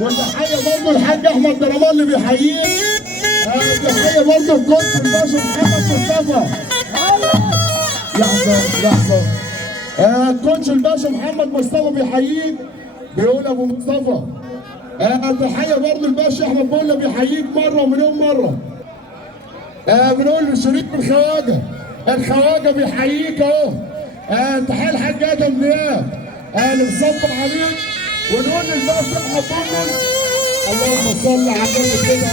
وتحيه برضه الحاج احمد درمان اللي بيحييك. تحيه برضه القدس الباشا محمد مصطفى. لحظه الكوتش الباشا محمد مصطفى بيحييك، بيقول ابو مصطفى. تحيه برضه الباشا احمد بولا بيحييك مره ومليون مره. بنقول لشريك الخواجه بيحييك اهو. تحيه الحاج ادم دياب اللي مصبر عليك. ونقول للباشا احمد بولا اللهم صل على النبي كده.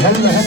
هلا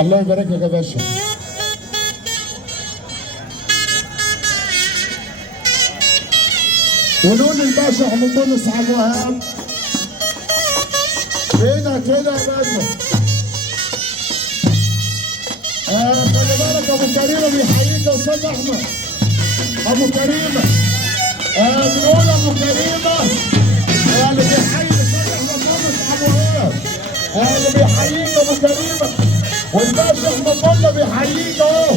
الله يبارك لك يا باشا. ونقول للباشا احمد بولس عبد الوهاب هنا كده يا باشا. خلي بالك ابو كريمه بيحييك يا استاذ احمد. ابو كريمه بنقول ابو كريمه اللي بيحيي الاستاذ احمد بولس عبد الوهاب اللي بيحييك ابو كريمه. والباشا احمد بولا بيحييك اهو.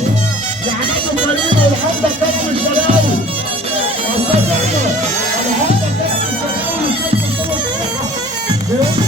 يعني ابو كريمه والحمد كرم الشلاوي. استاذ احمد الحمد كرم الشلاوي والشيخ مصطفى بيقول